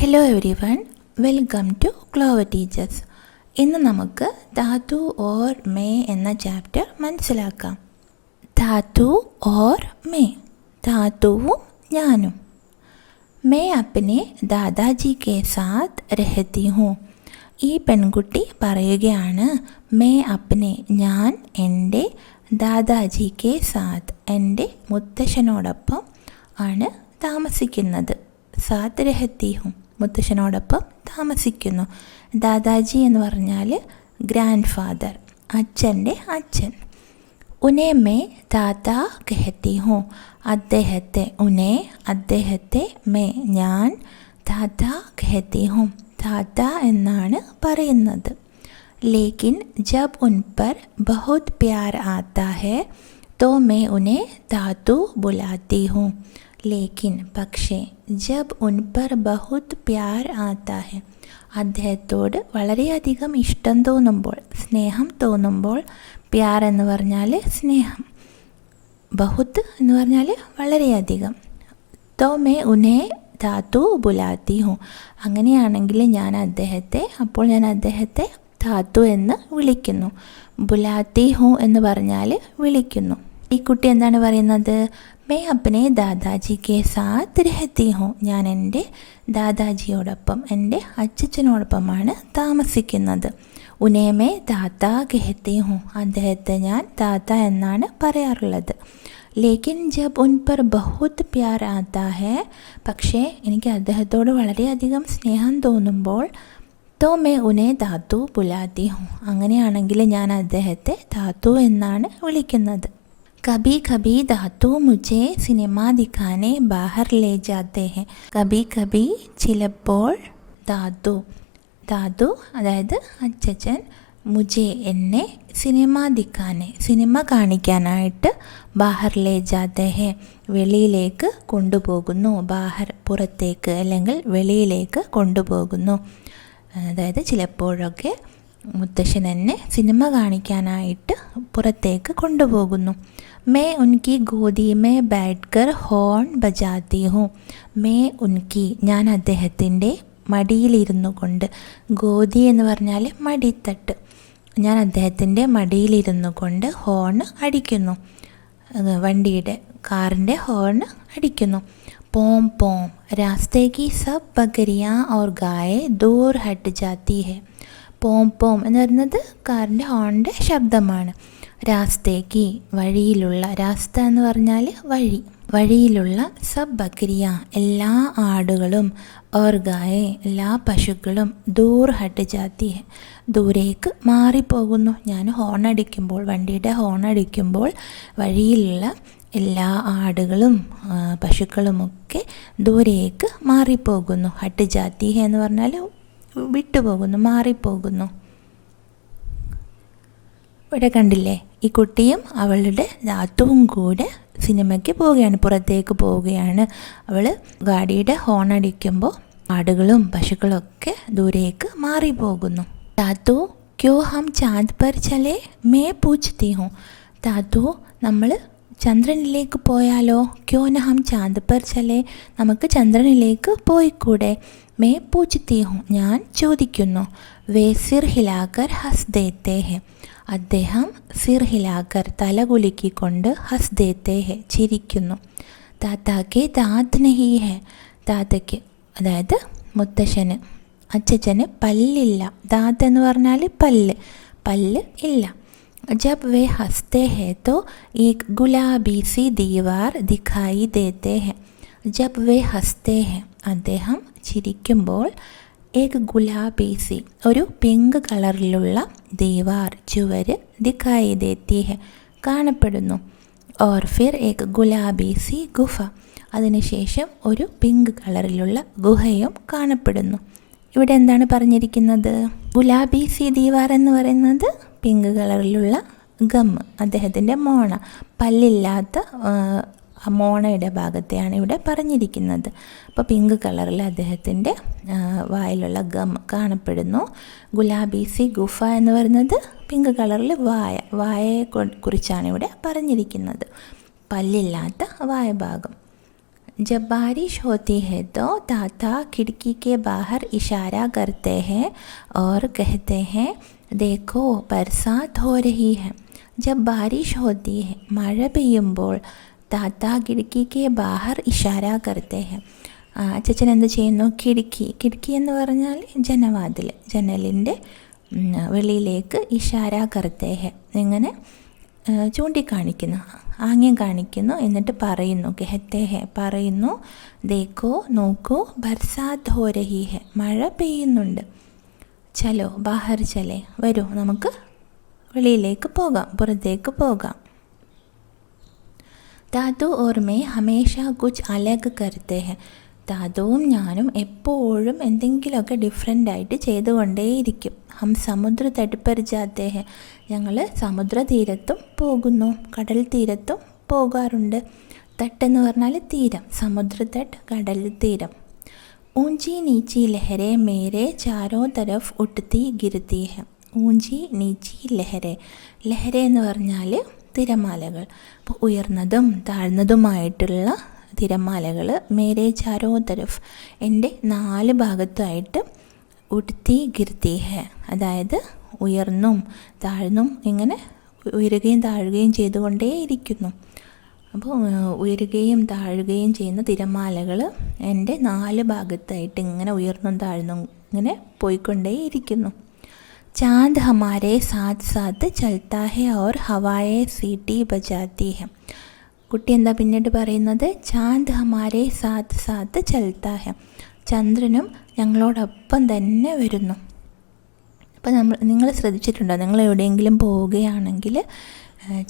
Hello everyone, welcome to clover teachers. ഇന്ന് നമുക്ക് ധാതു ഓർ മേ എന്ന ചാപ്റ്റർ മനസ്സിലാക്കാം. ധാതു ഓർ മേ, ധാതുവും ഞാനും. മേ അപ്നെ ദാദാജി കെ സാത്ത് രഹത്തി ഹൂം. ഈ പെൺകുട്ടി പറയുകയാണ്, മേ അപ്നെ, ഞാൻ എൻ്റെ, ദാദാജി കെ സാത്ത്, എൻ്റെ മുത്തശ്ശനോടൊപ്പം ആണ് താമസിക്കുന്നത്. സാത്ത് രഹത്തി ഹൂം, മുത്തശ്ശനോടൊപ്പം താമസിക്കുന്നു. ദാദാജി എന്ന് പറഞ്ഞാൽ ഗ്രാൻഡ് ഫാദർ, അച്ഛൻ്റെ അച്ഛൻ. ഉനെ മേ ദാദാ കഹത്തി ഹൂം, അദ്ദേഹത്തെ, ഉനെ അദ്ദേഹത്തെ, മേ ഞാൻ, ദാദാ കഹത്തി ഹൂം ദാദ എന്നാണ് പറയുന്നത്. ലേക്കിൻ ജബ് ഉൻ പർ ബഹുത് പ്യാർ ആത്താ ഹൈ തോ മേ ഉനെ ദാദു ബുലാത്തി ഹൂം. ലേക്കിൻ പക്ഷേ, ജബ് ഉൻ പർ ബഹുത് പ്യാർ ആത്താ ഹെ, അദ്ദേഹത്തോട് വളരെയധികം ഇഷ്ടം തോന്നുമ്പോൾ, സ്നേഹം തോന്നുമ്പോൾ, പ്യാർ എന്ന് പറഞ്ഞാൽ സ്നേഹം, ബഹുത് എന്ന് പറഞ്ഞാൽ വളരെയധികം, തോ മേ ഉനെ ദാതു ബുലാത്തി ഹൂം, അങ്ങനെയാണെങ്കിൽ അപ്പോൾ ഞാൻ അദ്ദേഹത്തെ ദാതു എന്ന് വിളിക്കുന്നു. ബുലാത്തി ഹൂം എന്ന് പറഞ്ഞാൽ വിളിക്കുന്നു. ഈ കുട്ടി എന്താണ് പറയുന്നത്? മേ അപ്നെ ദാദാജി കെ സാത്ത് രഹത്തി ഹൂം, ഞാൻ എൻ്റെ ദാദാജിയോടൊപ്പം, എൻ്റെ അച്ഛനോടൊപ്പമാണ് താമസിക്കുന്നത്. ഉനേ മേ ദാദാ കഹത്തി ഹൂം, അദ്ദേഹത്തെ ഞാൻ ദാദ എന്നാണ് പറയാറുള്ളത്. ലേക്കിൻ ജബ് ഉൻ പർ ബഹുത് പ്യാർ ആത്താ ഹെ, പക്ഷേ എനിക്ക് അദ്ദേഹത്തോട് വളരെയധികം സ്നേഹം തോന്നുമ്പോൾ, തോ മേ ഉനെ ദാതു ബുലാത്തി ഹൂം, അങ്ങനെയാണെങ്കിൽ ഞാൻ അദ്ദേഹത്തെ ദാതു എന്നാണ് വിളിക്കുന്നത്. കഭി കഭി ധാതു മുझे സിനിമ ദിഖാനെ ബാഹർ ലേ ജാത്തെ ഹെ. കഭി കഭി, ചിലപ്പോൾ, ദാദു അതായത് അച്ഛൻ, മുझे എന്നെ, സിനിമ ദിഖാനെ സിനിമ കാണിക്കാനായിട്ട്, ബാഹർ ലേ ജാത്തെ ഹെ വെളിയിലേക്ക് കൊണ്ടുപോകുന്നു. ബാഹർ പുറത്തേക്ക് അല്ലെങ്കിൽ വെളിയിലേക്ക് കൊണ്ടുപോകുന്നു. അതായത് ചിലപ്പോഴൊക്കെ മുത്തശ്ശൻ എന്നെ സിനിമ കാണിക്കാനായിട്ട് പുറത്തേക്ക് കൊണ്ടുപോകുന്നു. May ഉൻകി Godi may ബാഠ്കർ horn ബജാത്തി ഹൂം. May ഉൻകി, ഞാൻ അദ്ദേഹത്തിൻ്റെ മടിയിലിരുന്നു കൊണ്ട്, ഗോദി എന്ന് പറഞ്ഞാൽ മടിത്തട്ട്, ഞാൻ അദ്ദേഹത്തിൻ്റെ മടിയിലിരുന്നു കൊണ്ട് ഹോൺ അടിക്കുന്നു, വണ്ടിയുടെ, കാറിൻ്റെ ഹോൺ അടിക്കുന്നു. പോം പോം, രാസ്തേക്ക് സബ് ബക്കരിയാ ഓർ ഗായ് ദൂർ ഹട്ട് ജാത്തി ഹെ. പോം പോം എന്ന് പറയുന്നത് കാറിൻ്റെ ഹോണിൻ്റെ ശബ്ദമാണ്. രാസ്തേക്ക്, വഴിയിലുള്ള, രാസ്ത എന്ന് പറഞ്ഞാൽ വഴി, വഴിയിലുള്ള, സബ് ബക്രിയ എല്ലാ ആടുകളും, ഓർ ഗായെ എല്ലാ പശുക്കളും, ദൂർ ഹട്ട് ജാത്തി ഹെ ദൂരേക്ക് മാറിപ്പോകുന്നു. ഞാൻ ഹോണടിക്കുമ്പോൾ, വണ്ടിയുടെ ഹോണടിക്കുമ്പോൾ വഴിയിലുള്ള എല്ലാ ആടുകളും പശുക്കളുമൊക്കെ ദൂരേക്ക് മാറിപ്പോകുന്നു. ഹട്ട് ജാത്തി ഹെ എന്ന് പറഞ്ഞാൽ വിട്ടുപോകുന്നു, മാറിപ്പോകുന്നു. ഇവിടെ കണ്ടില്ലേ, ഈ കുട്ടിയും അവളുടെ ദാത്തുവും കൂടെ സിനിമയ്ക്ക് പോവുകയാണ്, പുറത്തേക്ക് പോവുകയാണ്. അവൾ ഗാഡിയുടെ ഹോൺ അടിക്കുമ്പോൾ ആടുകളും പശുക്കളൊക്കെ ദൂരേക്ക് മാറിപ്പോകുന്നു. ദാത്തു, ക്യോ ഹം ചാന്ദ് പർ ചലേ മേ പൂച്ച്തി ഹൂം. ദാത്തു, നമ്മൾ ചന്ദ്രനിലേക്ക് പോയാലോ? ക്യോ ന ഹം ചാന്ദ് പർ ചലേ, നമുക്ക് ചന്ദ്രനിലേക്ക് പോയിക്കൂടെ? മേ പൂച്ച്തി ഹൂം, ഞാൻ ചോദിക്കുന്നു. വേ സിർ ഹിലാക്കർ ഹസ് ദേത്തെ ഹെ, അദ്ദേഹം സിർ ഹിലാക്കർ തലകുലുക്കിക്കൊണ്ട്, ഹസ് ദേത്തെ ഹെ ചിരിക്കുന്നു. ദാദാക്ക് ദാത് നഹി ഹെ, ദാദയ്ക്ക് അതായത് മുത്തശ്ശന്, അച്ഛന് പല്ലില്ല. ദാത് എന്ന് പറഞ്ഞാൽ പല്ല് ഇല്ല. ജബ് വേ ഹസ്തേ ഹെ തോ ഏക് ഗുലാബി സി ദീവാർ ദിഖായി ദേത്തെ ഹെ. ജബ് വേ ഹസ്തേ ഹെ, അദ്ദേഹം ചിരിക്കുമ്പോൾ, ഏക് ഗുലാബി സി ഒരു പിങ്ക് കളറിലുള്ള ദീവാർ ചുവര്, ദിഖായി ദേത്തി ഹെ കാണപ്പെടുന്നു. ഓർ ഫിർ ഏക് ഗുലാബി സി ഗുഫ, അതിനുശേഷം ഒരു പിങ്ക് കളറിലുള്ള ഗുഹയും കാണപ്പെടുന്നു. ഇവിടെ എന്താണ് പറഞ്ഞിരിക്കുന്നത്? ഗുലാബി സി ദീവാർ എന്ന് പറയുന്നത് പിങ്ക് കളറിലുള്ള ഗം, അദ്ദേഹത്തിൻ്റെ മോണ, പല്ലില്ലാത്ത മോണയുടെ ഭാഗത്തെയാണ് ഇവിടെ പറഞ്ഞിരിക്കുന്നത്. അപ്പോൾ പിങ്ക് കളറിൽ അദ്ദേഹത്തിൻ്റെ വായിലുള്ള ഗം കാണപ്പെടുന്നു. ഗുലാബി സി ഗുഫ എന്ന് പറയുന്നത് പിങ്ക് കളറിൽ വായയെ കുറിച്ചാണ് ഇവിടെ പറഞ്ഞിരിക്കുന്നത്, പല്ലില്ലാത്ത വായ ഭാഗം. जब बारिश होती है तो दादा खिड़की के बाहर इशारा करते हैं और कहते हैं देखो बरसात हो रही है. जब बारिश होती है മഴ പെയ്യുമ്പോൾ താത്ത കിടക്കിക്ക് ബാഹർ ഇഷാര करते हैं. അച്ഛൻ എന്ത് ചെയ്യുന്നു? കിടക്കി എന്ന് പറഞ്ഞാൽ ജനവാതിൽ, ജനലിൻ്റെ വെളിയിലേക്ക് ഇഷാര करते हैं ഇങ്ങനെ ചൂണ്ടിക്കാണിക്കുന്നു, ആംഗ്യം കാണിക്കുന്നു. എന്നിട്ട് പറയുന്നു കഹത്തെ ഹെ പറയുന്നു, ദേഖോ നോക്കൂ, ബർസാത്ത് ഹോ രഹി ഹെ മഴ പെയ്യുന്നുണ്ട്. ചലോ ബാഹർ ചലേ വരൂ നമുക്ക് വെളിയിലേക്ക് പോകാം, പുറത്തേക്ക് പോകാം. ദാദു ഓർ മേ ഹമേഷ കുച്ച് അലഗ് കർത്തെ ഹെ. ദാദുവും ഞാനും എപ്പോഴും എന്തെങ്കിലുമൊക്കെ ഡിഫറെൻ്റായിട്ട് ചെയ്തുകൊണ്ടേയിരിക്കും. ഹം സമുദ്ര തട്ട് പർ ജാത്തെ ഹെ. ഞങ്ങൾ സമുദ്രതീരത്തും പോകുന്നു, കടൽ തീരത്തും പോകാറുണ്ട്. തട്ടെന്ന് പറഞ്ഞാൽ തീരം, സമുദ്രതട്ട് കടൽ തീരം. ഊഞ്ചി നീച്ചി ലഹരെ മേരെ ചാരോ തരഫ് ഉട്ട്ത്തി ഗിർത്തി ഹെ. ഊഞ്ചി നീച്ചി ലഹരെ, ലഹരെ എന്ന് പറഞ്ഞാൽ തിരമാലകൾ. അപ്പോൾ ഉയർന്നതും താഴ്ന്നതുമായിട്ടുള്ള തിരമാലകൾ മേരെ ചാരോ തരഫ് എൻ്റെ 4 ഭാഗത്തായിട്ട് ഉട്ട്ത്തി ഗിർത്തി ഹെ, അതായത് ഉയർന്നും താഴ്ന്നും ഇങ്ങനെ ഉയരുകയും താഴുകയും ചെയ്തുകൊണ്ടേയിരിക്കുന്നു. അപ്പോൾ ഉയരുകയും താഴുകയും ചെയ്യുന്ന തിരമാലകൾ എൻ്റെ 4 ഭാഗത്തായിട്ട് ഇങ്ങനെ ഉയർന്നും താഴ്ന്നും ഇങ്ങനെ പോയിക്കൊണ്ടേയിരിക്കുന്നു. ചാന്ദ് ഹമാരെ സാത്ത് സാത്ത് ചൽത്താ ഹെ ഓർ ഹവായെ സീട്ടി ബജാത്തി ഹെ. കുട്ടി എന്താ പിന്നീട് പറയുന്നത്? ചാന്ദ് ഹമാരെ സാത്ത് സാത്ത് ചൽത്താ ഹെ. ചന്ദ്രനും ഞങ്ങളോടൊപ്പം തന്നെ വരുന്നു. അപ്പോൾ നിങ്ങൾ ശ്രദ്ധിച്ചിട്ടുണ്ടോ? നിങ്ങൾ എവിടെയെങ്കിലും പോവുകയാണെങ്കിൽ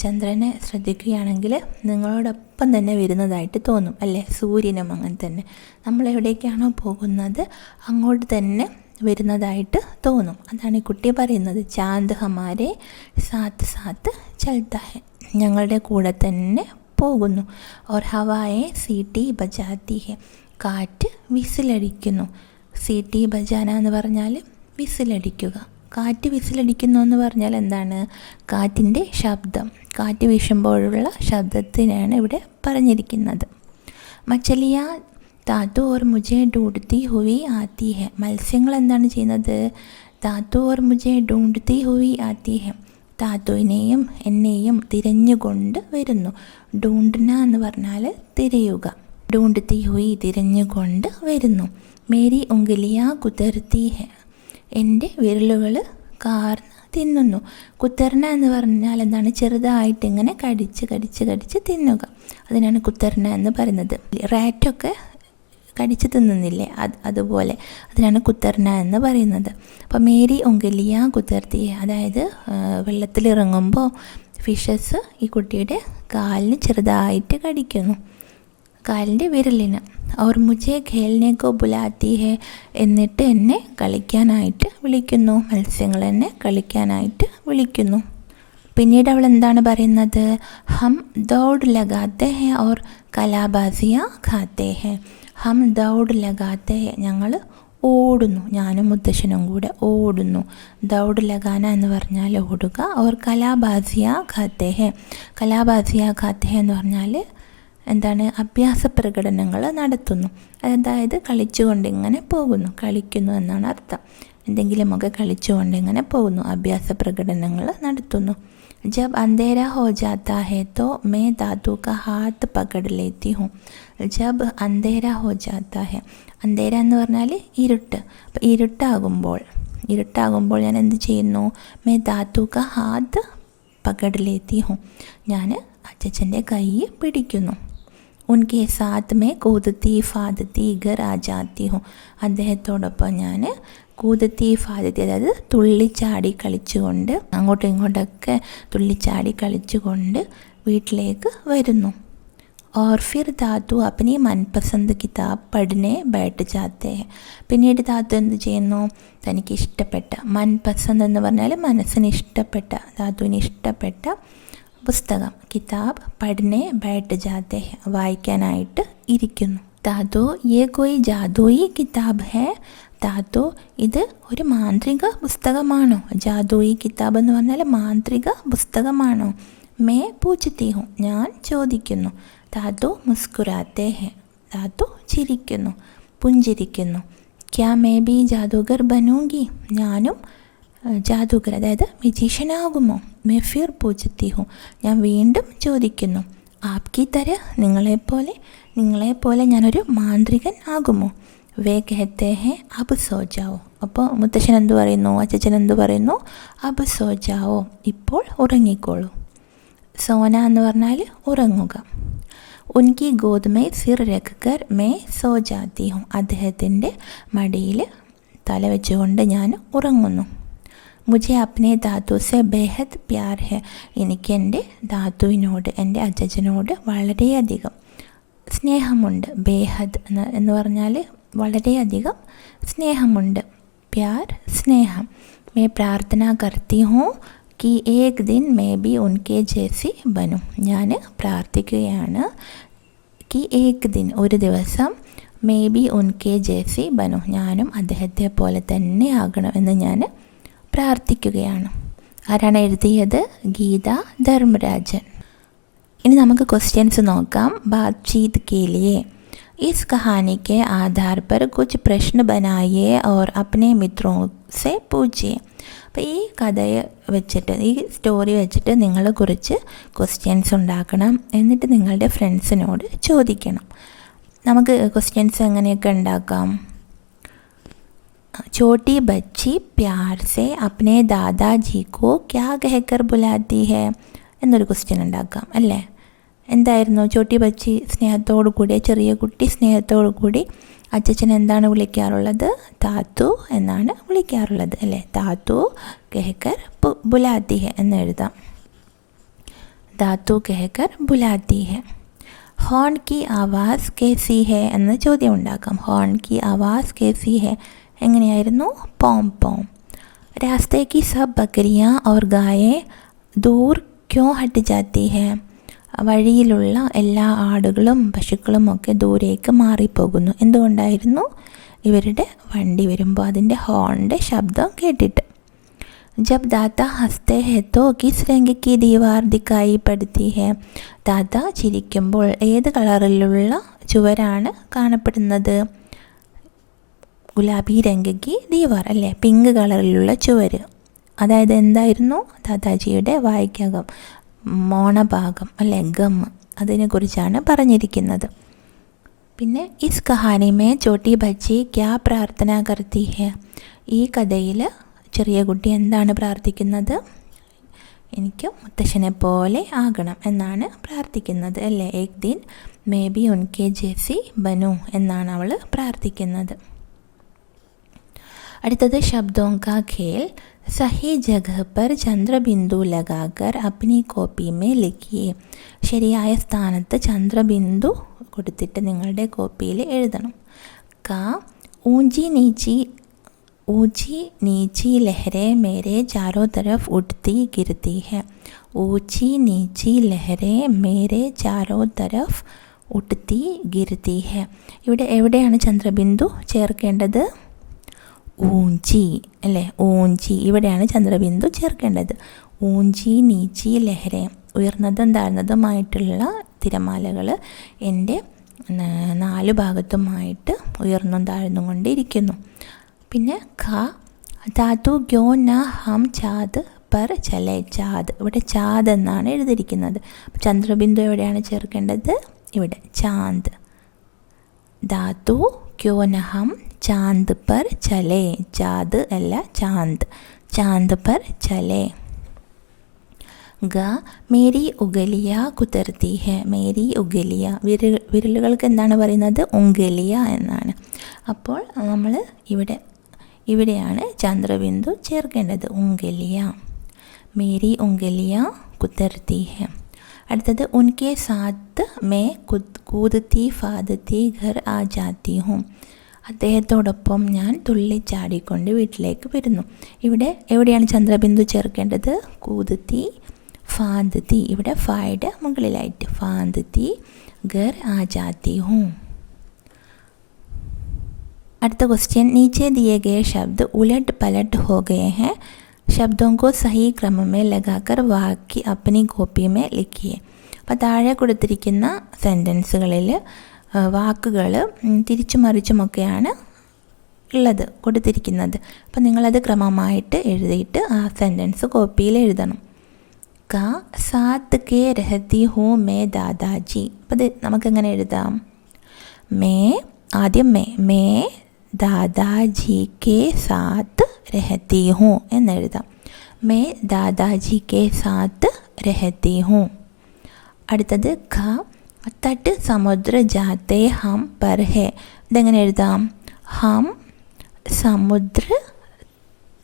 ചന്ദ്രനെ ശ്രദ്ധിക്കുകയാണെങ്കിൽ നിങ്ങളോടൊപ്പം തന്നെ വരുന്നതായിട്ട് തോന്നും അല്ലേ? സൂര്യനും അങ്ങനെ തന്നെ. നമ്മൾ എവിടേക്കാണോ പോകുന്നത് അങ്ങോട്ട് തന്നെ വരുന്നതായിട്ട് തോന്നും. അതാണ് ഈ കുട്ടി പറയുന്നത്. ചാന്ദ് ഹമാരെ സാത്ത് സാത്ത് ചൽത്താ ഹെ, ഞങ്ങളുടെ കൂടെ തന്നെ പോകുന്നു. ഓർ ഹവായെ സീട്ടി ബജാത്തി ഹെ, കാറ്റ് വിസിലടിക്കുന്നു. സീട്ടി ബജാന എന്ന് പറഞ്ഞാൽ വിസിലടിക്കുക. കാറ്റ് വിസിലടിക്കുന്നു എന്ന് പറഞ്ഞാൽ എന്താണ്? കാറ്റിൻ്റെ ശബ്ദം, കാറ്റ് വീശുമ്പോഴുള്ള ശബ്ദത്തിനാണ് ഇവിടെ പറഞ്ഞിരിക്കുന്നത്. മച്ചലിയ താത്തു ഓർ മുജെ ഡൂണ്ട്ത്തി ഹുവി ആത്തി ഹെ. മത്സ്യങ്ങൾ എന്താണ് ചെയ്യുന്നത്? താത്തു ഓർ മുജെ ഡൂണ്ട്ത്തി ഹുവി ആത്തി ഹെ, താത്തുവിനെയും എന്നെയും തിരഞ്ഞുകൊണ്ട് വരുന്നു. ഡൂണ്ട്ന എന്ന് പറഞ്ഞാൽ തിരയുക. ഡൂണ്ട്ത്തി ഹുയി തിരഞ്ഞുകൊണ്ട് വരുന്നു. മേരി ഉംഗലിയ കുതർത്തി ഹെ, എൻ്റെ വിരലുകൾ കാർന്ന് തിന്നുന്നു. കുത്തർന എന്ന് പറഞ്ഞാൽ എന്താണ്? ചെറുതായിട്ട് ഇങ്ങനെ കടിച്ച് തിന്നുക. അതിനാണ് കുത്തർന എന്ന് പറയുന്നത്. റാറ്റൊക്കെ കടിച്ച് തിന്നുന്നില്ലേ, അതുപോലെ അതിനാണ് കുത്തർന എന്ന് പറയുന്നത്. അപ്പോൾ മേരി ഉംഗലിയ കുതർത്തി, അതായത് വെള്ളത്തിലിറങ്ങുമ്പോൾ ഫിഷസ് ഈ കുട്ടിയുടെ കാലിന് ചെറുതായിട്ട് കടിക്കുന്നു, കാലിൻ്റെ വിരലിന്. അവർ മുജെ ഖേൽനെ ബുലാത്തി ഹെ, എന്നിട്ട് എന്നെ കളിക്കാനായിട്ട് വിളിക്കുന്നു. മത്സ്യങ്ങൾ എന്നെ കളിക്കാനായിട്ട് വിളിക്കുന്നു. പിന്നീട് അവൾ എന്താണ് പറയുന്നത്? ഹം ദൗഡ് ലഗാത്തെ ഹെ ഓർ കലാബാസിയ ഖാത്തെ ഹെ. ഹം ദൗഡ് ലഗാത്തെ ഹെ, ഞങ്ങൾ ഓടുന്നു, ഞാനും മുത്തശ്ശനും കൂടെ ഓടുന്നു. ദൗഡ് ലഗാന എന്ന് പറഞ്ഞാൽ ഓടുക. ഓർ കലാബാസിയ ഖാത്തെ ഹെ, കലാബാസിയ ഖാത്തെ ഹെ എന്ന് പറഞ്ഞാൽ എന്താണ്? അഭ്യാസ പ്രകടനങ്ങൾ നടത്തുന്നു. അതായത് കളിച്ചുകൊണ്ട് ഇങ്ങനെ പോകുന്നു, കളിക്കുന്നു എന്നാണ് അർത്ഥം. എന്തെങ്കിലുമൊക്കെ കളിച്ചുകൊണ്ട് ഇങ്ങനെ പോകുന്നു, അഭ്യാസ പ്രകടനങ്ങൾ നടത്തുന്നു. ജബ് അന്ധേര ഹോ ജാത്താ ഹെ തോ മേ ദാദു കാ ഹാത്ത് പകഡ് ലേത്തി ഹൂം. ജബ് അന്ധേര ഹോ ജാത്താ ഹെ, അന്ധേര എന്ന് പറഞ്ഞാൽ ഇരുട്ട്. അപ്പം ഇരുട്ടാകുമ്പോൾ ഞാൻ എന്ത് ചെയ്യുന്നു? മേ ദാദു കാ ഹാത്ത് പകഡ് ലേത്തി ഹൂം, ഞാൻ അച്ഛൻ്റെ കൈ പിടിക്കുന്നു. ഉൻകെ സാത്ത് മേ കൂതത്തി ഫാദത്തി ഘർ ആ ജാത്തി ഹൂം, അദ്ദേഹത്തോടൊപ്പം ഞാൻ കൂതത്തി ഫാദത്തി, അതായത് തുള്ളിച്ചാടി കളിച്ചുകൊണ്ട്, അങ്ങോട്ടും ഇങ്ങോട്ടൊക്കെ തുള്ളിച്ചാടി കളിച്ചുകൊണ്ട് വീട്ടിലേക്ക് വരുന്നു. और फिर दादू अपनी मनपसंद किताब पढ़ने बैठ जाते हैं. പിന്നീട് ദാദു എന്ത് ചെയ്യുന്നു? തനിക്ക് ഇഷ്ടപ്പെട്ട, മൻപസന്ത് എന്ന് പറഞ്ഞാൽ മനസ്സിന് ഇഷ്ടപ്പെട്ട, ദാദുവിന് ഇഷ്ടപ്പെട്ട പുസ്തകം, കിതാബ് പഠനെ ബൈഠ് ജാത്തെ ഹെ, വായിക്കാനായിട്ട് ഇരിക്കുന്നു. ദാദു യേ കോയി ജാദുയി കിതാബ് ഹെ. ദാദു ഇത് ഒരു മാന്ത്രിക പുസ്തകമാണോ? ജാദുയി കിതാബ് എന്ന് പറഞ്ഞാൽ മാന്ത്രിക പുസ്തകമാണോ? മേ പൂച്ച്ത്തി ഹും, ഞാൻ ചോദിക്കുന്നു. ദാദു മുസ്കുരാത്തെ ഹെ, ധാതു ചിരിക്കുന്നു, പുഞ്ചിരിക്കുന്നു. ക്യാ മേ ബി ജാദൂഗർ ബനൂങ്കി, ഞാനും ജാദൂഗർ അതായത് മജീഷ്യനാകുമോ? മേ ഫിർ പൂച്ചത്തി ഹും, ഞാൻ വീണ്ടും ചോദിക്കുന്നു. ആപ്കി തര, നിങ്ങളെപ്പോലെ ഞാനൊരു മാന്ത്രികൻ ആകുമോ? വേ കഹത്തെ ഹേ അബ് സോ ജാവോ, അപ്പോൾ മുത്തശ്ശൻ എന്തു പറയുന്നു, അച്ഛൻ എന്തു പറയുന്നു? അബ് സോ ജാവോ, ഇപ്പോൾ ഉറങ്ങിക്കോളൂ. സോന എന്ന് പറഞ്ഞാൽ ഉറങ്ങുക. ഉൻകി ഗോദ് മേ സിർ രഖ് കർ മേ സോ ജാത്തി ഹും, അദ്ദേഹത്തിൻ്റെ മടിയിൽ തല വെച്ചുകൊണ്ട് ഞാൻ ഉറങ്ങുന്നു. മുझे अपने दादू से बेहद प्यार है, എനിക്ക് എൻ്റെ ദാദുവിനോട്, എൻ്റെ അച്ഛനോട് വളരെയധികം സ്നേഹമുണ്ട്. ബേഹദ് എന്ന് പറഞ്ഞാൽ വളരെയധികം സ്നേഹമുണ്ട്. പ്യാർ സ്നേഹം. മേ പ്രാർത്ഥന കർത്തി ഹൂँ कि एक दिन मैं भी उनके जैसी बनूं, ഞാൻ പ്രാർത്ഥിക്കുകയാണ്. कि एक दिन ഒരു ദിവസം, മേ ബി ഉൻകെ ജേസി ബനു, ഞാനും അദ്ദേഹത്തെ പോലെ തന്നെ ആകണം എന്ന് ഞാൻ പ്രാർത്ഥിക്കുകയാണ്. ആരാണ് എഴുതിയത്? ഗീത ധർമ്മരാജൻ. ഇനി നമുക്ക് ക്വസ്റ്റ്യൻസ് നോക്കാം. ബാത്ചീത് കേ ലിയേ इस कहानी के आधार पर कुछ प्रश्न बनाइए और अपने मित्रों से पूछिए. അപ്പോൾ ഈ കഥയെ വെച്ചിട്ട്, ഈ സ്റ്റോറി വെച്ചിട്ട് നിങ്ങൾ കുറച്ച് ക്വസ്റ്റ്യൻസ് ഉണ്ടാക്കണം. എന്നിട്ട് നിങ്ങളുടെ ഫ്രണ്ട്സിനോട് ചോദിക്കണം. നമുക്ക് ക്വസ്റ്റ്യൻസ് എങ്ങനെയൊക്കെ ഉണ്ടാക്കാം? छोटी बच्ची प्यार से अपने दादाजी को क्या कहकर बुलाती है എന്നൊരു ക്വസ്റ്റ്യൻ ഉണ്ടാക്കാം അല്ലേ? എന്തായിരുന്നു? ചോട്ടി ബച്ചി സ്നേഹത്തോടു കൂടി, ചെറിയ കുട്ടി സ്നേഹത്തോടു കൂടി അച്ഛൻ എന്താണ് വിളിക്കാറുള്ളത്? താത്തു എന്നാണ് വിളിക്കാറുള്ളത് അല്ലേ? താത്തു കഹക്കർ ബുലാത്തി ഹെ എന്ന് എഴുതാം. താത്തു കഹക്കർ ബുലാത്തി ഹെ. ഹോൺ കി ആവാസ് കേസി ഹെ എന്ന ചോദ്യം ഉണ്ടാക്കാം. ഹോൺ കി ആവാസ് കേസി ഹെ എങ്ങനെയായിരുന്നു? പോം പോം. രാസ്തേ കി സബ് ബക്കറിയാ ഓർ ഗായേ ദൂർ ക്യോ ഹട്ട് ജാത്തി ഹെ, വഴിയിലുള്ള എല്ലാ ആടുകളും പശുക്കളും ഒക്കെ ദൂരേക്ക് മാറിപ്പോകുന്നു. എന്തുകൊണ്ടായിരുന്നു? ഇവരുടെ വണ്ടി വരുമ്പോൾ അതിൻ്റെ ഹോണിൻ്റെ ശബ്ദം കേട്ടിട്ട്. ജബ് ദാത്ത ഹസ്തേ ഹെ തോ കിസ് രംഗ് കി ദീവാർ ദിക്കായി പടുത്തി ഹെ, ദാത്ത ചിരിക്കുമ്പോൾ ഏത് കളറിലുള്ള ചുവരാണ് കാണപ്പെടുന്നത്? ഗുലാബി രംഗി ദീവാർ അല്ലേ? പിങ്ക് കളറിലുള്ള ചുവര്. അതായത് എന്തായിരുന്നു? ദാദാജിയുടെ വായ്ക്കകം, മോണഭാഗം അല്ലേ, ഗം, അതിനെക്കുറിച്ചാണ് പറഞ്ഞിരിക്കുന്നത്. പിന്നെ ഇസ് കഹാനി മേ ചോട്ടി ബച്ചി ക്യാ പ്രാർത്ഥന കർത്തി ഹെ, ഈ കഥയിൽ ചെറിയ കുട്ടി എന്താണ് പ്രാർത്ഥിക്കുന്നത്? എനിക്ക് മുത്തശ്ശനെ പോലെ ആകണം എന്നാണ് പ്രാർത്ഥിക്കുന്നത് അല്ലേ? ഏക് ദിൻ മേ ബി ഉൻകെ ജേസി ബനു എന്നാണ് അവൾ പ്രാർത്ഥിക്കുന്നത്. അടുത്തത് ശബ്ദോं का खेल. സഹി ജഗഹ് പർ ചന്ദ്രബിന്ദു ലഗാകർ അപ്നി കോപ്പി മേ ലിഖിയേ, ശരിയായ സ്ഥാനത്ത് ചന്ദ്രബിന്ദു കൊടുത്തിട്ട് നിങ്ങളുടെ കോപ്പിയിൽ എഴുതണം. കാ ഊഞ്ചി നീച്ചി ലഹരെ മേരെ ചാരോ തരഫ് ഉഠ്തി ഗിർത്തി ഹെ, ഊച്ചി നീച്ചി ലഹരെ മേരെ ചാരോ തരഫ് ഉഠ്തി ഗിർത്തി ഹെ. ഇവിടെ എവിടെയാണ് ചന്ദ്രബിന്ദു ചേർക്കേണ്ടത്? ഊഞ്ചി അല്ലേ? ഊഞ്ചി, ഇവിടെയാണ് ചന്ദ്രബിന്ദു ചേർക്കേണ്ടത്. ഊഞ്ചി നീച്ചി ലഹരെ, ഉയർന്നതും താഴ്ന്നതുമായിട്ടുള്ള തിരമാലകൾ എൻ്റെ 4 ഭാഗത്തുമായിട്ട് ഉയർന്നും താഴ്ന്നും കൊണ്ടിരിക്കുന്നു. പിന്നെ ഖ ധാതു ഗ്യോ ന ഹം ചാദ് പർ ചലെ, ചാദ്, ഇവിടെ ചാദ് എന്നാണ് എഴുതിയിരിക്കുന്നത്. ചന്ദ്രബിന്ദു എവിടെയാണ് ചേർക്കേണ്ടത്? ഇവിടെ ചാന്ദ്. ധാതു ക്യോ ന ഹം ചാന്ദ് പർ ചലേ, ചാദ് അല്ല ചാന്ദ്, ചാന്ദ് പർ ചലേ. ഗ മേരി ഉഗലിയ കുതിർത്തി ഹെ, മേരി ഉഗലിയ, വിരലുകൾക്ക് എന്താണ് പറയുന്നത്? ഉംഗലിയ എന്നാണ്. അപ്പോൾ നമ്മൾ ഇവിടെയാണ് ചന്ദ്രബിന്ദു ചേർക്കേണ്ടത്, ഉംഗലിയ. മേരി ഉംഗലിയ കുതിർത്തി ഹെ. അടുത്തത് ഉൻകെ സാത്ത് മേ കൂദത്തി ഫാദത്തി ഘർ ആ ജാത്തി ഹൂം, അദ്ദേഹത്തോടൊപ്പം ഞാൻ തുള്ളിച്ചാടിക്കൊണ്ട് വീട്ടിലേക്ക് വരുന്നു. ഇവിടെ എവിടെയാണ് ചന്ദ്രബിന്ദു ചേർക്കേണ്ടത്? കൂദത്തി ഫാദത്തി, ഇവിടെ ഫായുടെ മുകളിലായിട്ട്, ഫാദത്തി ഘർ ആ ജാത്തി ഹൂം. അടുത്ത ക്വസ്റ്റ്യൻ. നീച്ചെ ദിയെ ഗയെ ശബ്ദ ഉലट पलट हो गए हैं, ശബ്ദों को सही क्रम में लगाकर वाक्य अपनी कॉपी में लिखिए. അപ്പോൾ താഴെ കൊടുത്തിരിക്കുന്ന സെൻറ്റൻസുകളിൽ വാക്കുകൾ തിരിച്ചും മറിച്ചുമൊക്കെയാണ് ഉള്ളത് കൊടുത്തിരിക്കുന്നത്. അപ്പം നിങ്ങളത് ക്രമമായിട്ട് എഴുതിയിട്ട് ആ സെൻറ്റൻസ് കോപ്പിയിൽ എഴുതണം. കാ സാത്ത് കെ രഹത്തി ഹൂ മേ ദാദാജി. അപ്പം ഇത് നമുക്കെങ്ങനെ എഴുതാം? ആദ്യം മേ ദാദാജി കെ സാത്ത് രഹത്തി ഹൂ എന്നെഴുതാം. May ദാദാജി K Saath രഹത്തി who. അടുത്തത് ഖ തട്ട് സമുദ്ര ജാത്തെ ഹം പർ ഹെ. ഇതെങ്ങനെ എഴുതാം? ഹം സമുദ്ര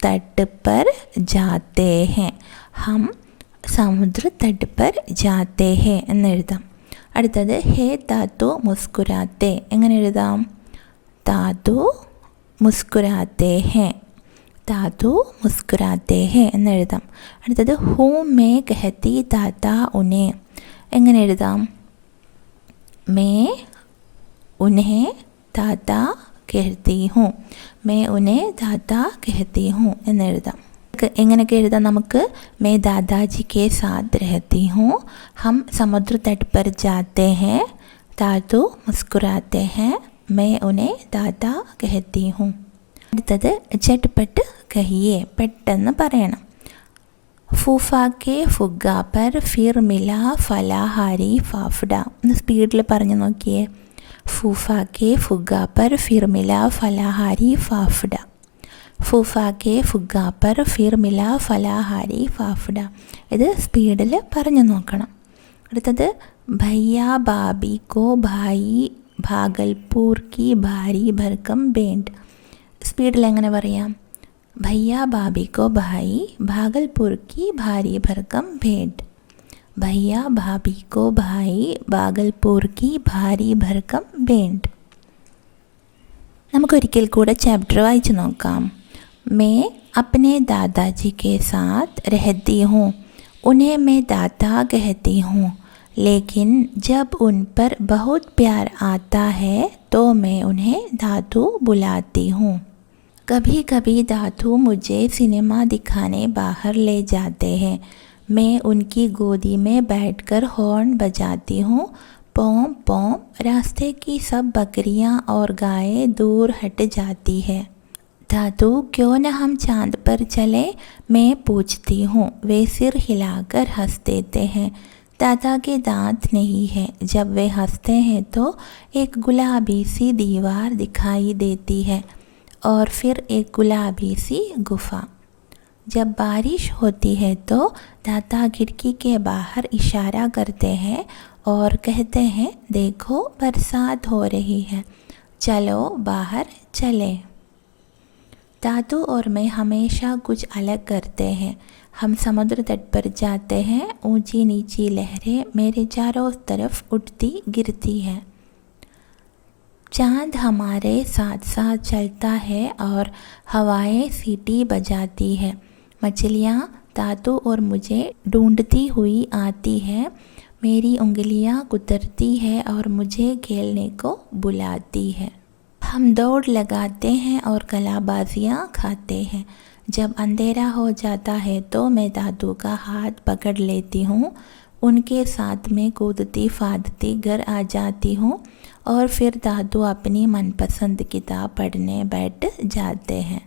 തട്ട് പർ ജാത്തെ ഹെ. ഹം സമുദ്ര തട്ട് പർ ജാത്തെ ഹെ എന്നെഴുതാം. അടുത്തത് ഹേ താത്തു മുസ്കുരാത്തെ. എങ്ങനെ എഴുതാം? താത്തു മുസ്കുരാത്തെ ഹെ. താത്തു മുസ്കുരാത്തെ ഹെ എന്നെഴുതാം. അടുത്തത് ഹൂ മേ കഹത്തി താത്ത ഉനെ. എങ്ങനെ എഴുതാം? മേ ഉനെ താത്ത കഹത്തി ഹൂँ. മേ ഉനെ താത്ത കഹത്തി ഹൂँ എന്നെഴുതാം. എങ്ങനെയൊക്കെ എഴുതാം നമുക്ക്? മേ ദാദാജി കെ സാത്ത് രഹത്തി ഹൂँ. ഹം സമുദ്ര തട്ട് പർ ജാത്തെ ഹെ. താത്തു മുസ്കുരാത്തെ ഹെ. മേ ഉനെ താത്ത കഹത്തി ഹൂँ. അടുത്തത് ചട്പട്ട് കഹിയെ. പെട്ടെന്ന് പറയണം. ഫൂഫാ കെ ഫുഗ്ഗ പർ ഫിർ മില ഫലാഹാരി ഫാഫ്ഡ. ഒന്ന് സ്പീഡിൽ പറഞ്ഞു നോക്കിയേ. ഫൂഫാ കെ ഫുഗ്ഗ പർ ഫിർ മില ഫലാഹാരി ഫാഫ്ഡ. ഫൂഫാ കെ ഫുഗ്ഗ പർ ഫിർ മില ഫലാഹാരി ഫാഫ്ഡ. ഇത് സ്പീഡിൽ പറഞ്ഞു നോക്കണം. അടുത്തത് ഭയ്യ ബാബി കോ ഭായി ഭാഗൽപൂർ കി ഭാരി ഭർക്കം ബേണ്ട്. സ്പീഡിൽ എങ്ങനെ പറയാം? भैया भाभी को भाई भागलपुर की भारी भरकम भेंट. भैया भाभी को भाई भागलपुर की भारी भरकम भेंट. നമുക്കൊരിക്കൽ കൂടെ ചാപ്റ്റർ വായിച്ചു നോക്കാം. मैं अपने दादाजी के साथ रहती हूँ. उन्हें मैं दादा कहती हूँ, लेकिन जब उन पर बहुत प्यार आता है तो मैं उन्हें दादू बुलाती हूँ. कभी कभी दादू मुझे सिनेमा दिखाने बाहर ले जाते हैं. मैं उनकी गोदी में बैठकर हॉर्न बजाती हूँ. पों पों. रास्ते की सब बकरियाँ और गायें दूर हट जाती है. दादू क्यों न हम चांद पर चले? मैं पूछती हूँ. वे सिर हिलाकर हंस देते हैं. दादा के दांत नहीं है. जब वे हंसते हैं तो एक गुलाबी सी दीवार दिखाई देती है और फिर एक गुलाबी सी गुफा. जब बारिश होती है तो दादा खिड़की के बाहर इशारा करते हैं और कहते हैं, देखो बरसात हो रही है, चलो बाहर चले. दादू और मैं हमेशा कुछ अलग करते हैं. हम समुद्र तट पर जाते हैं. ऊंची नीची लहरें मेरे चारों तरफ उठती गिरती हैं. चांद हमारे साथ साथ चलता है और हवाएं सीटी बजाती है. मछलियाँ दादू और मुझे ढूंढती हुई आती हैं. मेरी उंगलियाँ कुतरती है और मुझे खेलने को बुलाती है. हम दौड़ लगाते हैं और कलाबाजियाँ खाते हैं. जब अंधेरा हो जाता है तो मैं दादू का हाथ पकड़ लेती हूँ. उनके साथ में कूदती फादती घर आ जाती हूँ और फिर दादू अपनी मनपसंद किताब पढ़ने बैठ जाते हैं.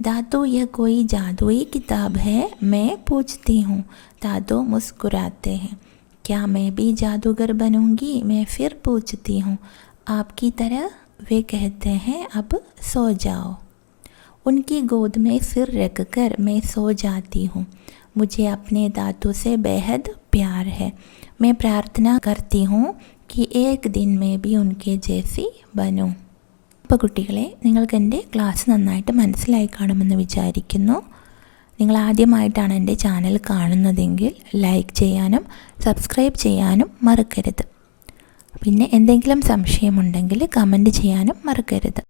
दादू यह कोई जादुई किताब है? मैं पूछती हूँ. दादू मुस्कुराते हैं. क्या मैं भी जादूगर बनूंगी? मैं फिर पूछती हूँ. आपकी तरह? वे कहते हैं, अब सो जाओ. उनकी गोद में सिर रखकर मैं सो जाती हूँ. मुझे अपने दादू से बेहद प्यार है. मैं प्रार्थना करती हूँ कि एक दिन मैं भी उनके जैसी बनूं. അപ്പോൾ കുട്ടികളെ, നിങ്ങൾക്ക് എൻ്റെ ക്ലാസ് നന്നായിട്ട് മനസ്സിലായി കാണുമെന്ന് വിചാരിക്കുന്നു. നിങ്ങൾ ആദ്യമായിട്ടാണ് എൻ്റെ ചാനൽ കാണുന്നതെങ്കിൽ ലൈക്ക് ചെയ്യാനും സബ്സ്ക്രൈബ് ചെയ്യാനും മറക്കരുത്. പിന്നെ എന്തെങ്കിലും സംശയമുണ്ടെങ്കിൽ കമൻറ്റ് ചെയ്യാനും മറക്കരുത്.